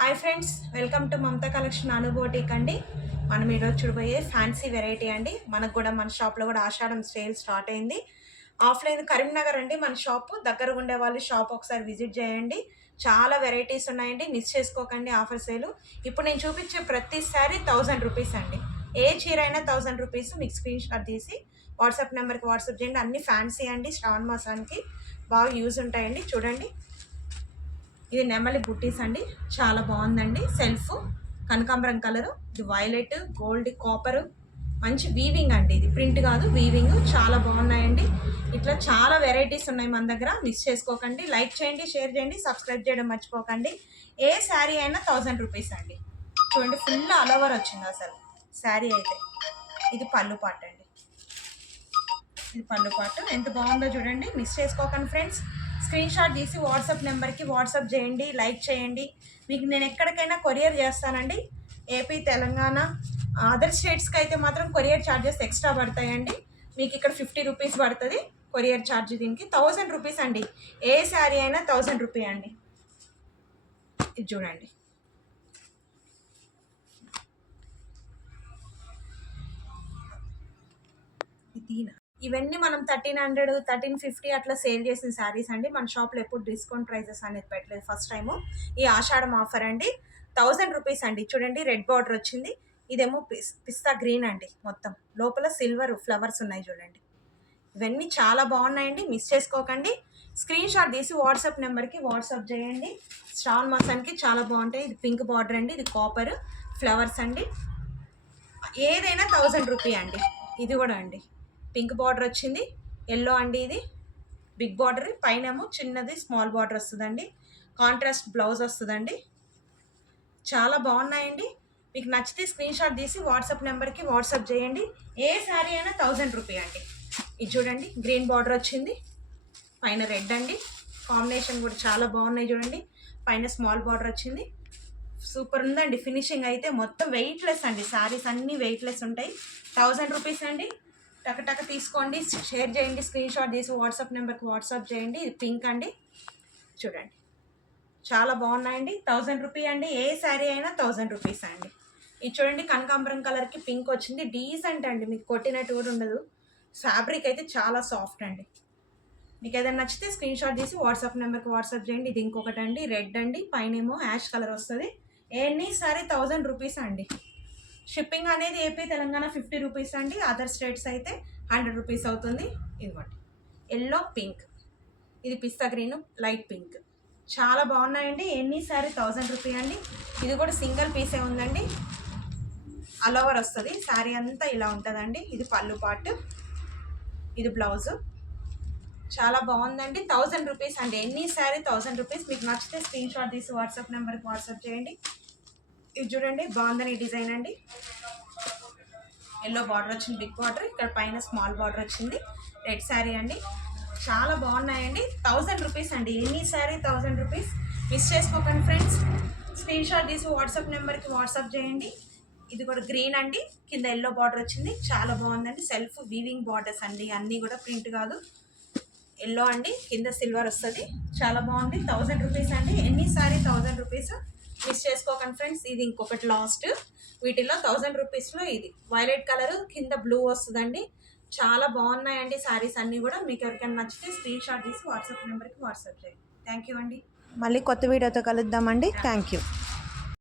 Hi friends, welcome to Mamata collection అనుబోటిక్ అండి. మనం ఈరోజు చూడబోయే ఫ్యాన్సీ వెరైటీ అండి. మనకు కూడా మన షాప్లో కూడా ఆషాఢం సేల్ స్టార్ట్ అయింది. ఆఫ్లైన్ కరీంనగర్ అండి మన షాపు. దగ్గరగా ఉండే వాళ్ళు షాప్ ఒకసారి విజిట్ చేయండి. చాలా వెరైటీస్ ఉన్నాయండి, మిస్ చేసుకోకండి ఆఫర్ సేలు. ఇప్పుడు నేను చూపించే ప్రతి శారీ 1000 రూపీస్ అండి. ఏ చీర అయినా 1000 రూపీస్. మీకు స్క్రీన్ షాట్ తీసి వాట్సాప్ నెంబర్కి వాట్సాప్ చేయండి. అన్ని ఫ్యాన్సీ అండి, శ్రావణ మాసానికి బాగా యూజ్ ఉంటాయండి. చూడండి, ఇది నెమలి బుట్టీస్ అండి, చాలా బాగుందండి. సెల్ఫ్ కనకాంబరం కలరు, ఇది వైలెట్, గోల్డ్, కాపర్, మంచి వీవింగ్ అండి. ఇది ప్రింట్ కాదు, వీవింగ్. చాలా బాగున్నాయండి. ఇట్లా చాలా వెరైటీస్ ఉన్నాయి మన దగ్గర, మిస్ చేసుకోకండి. లైక్ చేయండి, షేర్ చేయండి, సబ్స్క్రైబ్ చేయడం మర్చిపోకండి. ఏ శారీ అయినా 1000 రూపీస్ అండి. చూడండి, ఫుల్ ఆల్ ఓవర్ వచ్చింది అసలు శారీ అయితే. ఇది పళ్ళు పాట అండి, ఇది పళ్ళు పాటు ఎంత బాగుందో చూడండి, మిస్ చేసుకోకండి ఫ్రెండ్స్. స్క్రీన్ షాట్ తీసి వాట్సాప్ నెంబర్కి వాట్సాప్ చేయండి, లైక్ చేయండి. మీకు నేను ఎక్కడికైనా కొరియర్ చేస్తానండి. ఏపీ, తెలంగాణ, అదర్ స్టేట్స్కి అయితే మాత్రం కొరియర్ ఛార్జెస్ ఎక్స్ట్రా పడతాయండి. మీకు ఇక్కడ 50 రూపీస్ పడుతుంది కొరియర్ ఛార్జ్. దీనికి 1000 రూపీస్ అండి. ఏ శారీ అయినా 1000 రూపీ అండి. ఇది చూడండి, ఇది ఇవన్నీ మనం 1300, 1350 అట్లా సేల్ చేసిన శారీస్ అండి. మన షాప్లో ఎప్పుడు డిస్కౌంట్ ప్రైజెస్ అనేది పెట్టలేదు, ఫస్ట్ టైము. ఈ ఆషాఢం ఆఫర్ అండి. 1000 రూపీస్ అండి. చూడండి, రెడ్ బార్డర్ వచ్చింది. ఇదేమో పిస్తా గ్రీన్ అండి. మొత్తం లోపల సిల్వర్ ఫ్లవర్స్ ఉన్నాయి చూడండి. ఇవన్నీ చాలా బాగున్నాయండి, మిస్ చేసుకోకండి. స్క్రీన్ షాట్ తీసి వాట్సాప్ నెంబర్కి వాట్సాప్ చేయండి. శ్రావణ మాసానికి చాలా బాగుంటాయి. ఇది పింక్ బార్డర్ అండి, ఇది కాపర్ ఫ్లవర్స్ అండి. ఏదైనా 1000 రూపీ అండి. ఇది కూడా అండి, పింక్ బార్డర్ వచ్చింది, ఎల్లో అండి. ఇది బిగ్ బార్డర్, పైన ఏమో చిన్నది స్మాల్ బార్డర్ వస్తుందండి. కాంట్రాస్ట్ బ్లౌజ్ వస్తుందండి. చాలా బాగున్నాయండి. మీకు నచ్చితే స్క్రీన్ షాట్ తీసి వాట్సాప్ నెంబర్కి వాట్సాప్ చేయండి. ఏ శారీ అయినా 1000 రూపీ అండి. ఇది చూడండి, గ్రీన్ బార్డర్ వచ్చింది, పైన రెడ్ అండి. కాంబినేషన్ కూడా చాలా బాగున్నాయి చూడండి. పైన స్మాల్ బార్డర్ వచ్చింది. సూపర్ ఉందండి ఫినిషింగ్ అయితే. మొత్తం వెయిట్లెస్ అండి, శారీస్ అన్నీ వెయిట్లెస్ ఉంటాయి. 1000 రూపీస్ అండి. టక తీసుకోండి, షేర్ చేయండి, స్క్రీన్ షాట్ తీసి వాట్సాప్ నెంబర్కి వాట్సాప్ చేయండి. ఇది పింక్ అండి, చూడండి చాలా బాగున్నాయండి. 1000 రూపీ అండి. ఏ శారీ అయినా 1000 రూపీస్ అండి. ఇది చూడండి, కనకాంబరం కలర్కి పింక్ వచ్చింది. డీసెంట్ అండి, మీకు కొట్టినట్టు కూడా ఉండదు. ఫ్యాబ్రిక్ అయితే చాలా సాఫ్ట్ అండి. మీకు ఏదైనా నచ్చితే స్క్రీన్ షాట్ తీసి వాట్సాప్ నెంబర్కి వాట్సాప్ చేయండి. ఇది ఇంకొకటి అండి, రెడ్ అండి, పైన ఏమో యాష్ కలర్ వస్తుంది. ఎనీ సారీ 1000 రూపీస్ అండి. షిప్పింగ్ అనేది ఏపీ, తెలంగాణ 50 రూపీస్ అండి. అదర్ స్టేట్స్ అయితే 100 రూపీస్ అవుతుంది. ఇదిగోండి, ఎల్లో, పింక్, ఇది పిస్తా గ్రీన్, లైట్ పింక్. చాలా బాగున్నాయండి. ఎన్ని శారీ 1000 రూపీ అండి. ఇది కూడా సింగిల్ పీసే ఉందండి. ఆల్ ఓవర్ వస్తుంది శారీ అంతా, ఇలా ఉంటుందండి. ఇది పళ్ళు పార్ట్, ఇది బ్లౌజు. చాలా బాగుందండి. 1000 రూపీస్ అండి. ఎన్ని శారీ 1000 రూపీస్. మీకు నచ్చితే స్క్రీన్ షాట్ తీసి వాట్సాప్ నెంబర్కి వాట్సాప్ చేయండి. ఇది చూడండి, బాగుందని డిజైన్ అండి. ఎల్లో బార్డర్ వచ్చింది, బిగ్ బార్డర్. ఇక్కడ పైన స్మాల్ బార్డర్ వచ్చింది. రెడ్ శారీ అండి. చాలా బాగున్నాయండి. 1000 రూపీస్ అండి. Any sari 1000 rupees. మిస్ చేసుకోకండి ఫ్రెండ్స్. స్క్రీన్ షాట్ తీసి వాట్సాప్ నెంబర్కి వాట్సాప్ చేయండి. ఇది కూడా గ్రీన్ అండి, కింద ఎల్లో బార్డర్ వచ్చింది. చాలా బాగుందండి. సెల్ఫ్ వీవింగ్ బార్డర్స్ అండి, అన్నీ కూడా ప్రింట్ కాదు. ఎల్లో అండి, కింద సిల్వర్ వస్తుంది. చాలా బాగుంది. 1000 రూపీస్ అండి. ఎన్ని శారీ 1000 రూపీస్. మిస్ చేసుకోకండి ఫ్రెండ్స్. ఇది ఇంకొకటి లాస్ట్. వీటిలో 1000 రూపీస్లో ఇది వైలెట్ కలర్, కింద బ్లూ వస్తుందండి. చాలా బాగున్నాయండి శారీస్ అన్నీ కూడా. మీకు ఎవరికైనా నచ్చితే స్క్రీన్ షాట్ తీసి వాట్సాప్ నెంబర్కి వాట్సాప్ చేయండి. థ్యాంక్ యూ అండి. మళ్ళీ కొత్త వీడియోతో కలుద్దామండి. Thank you.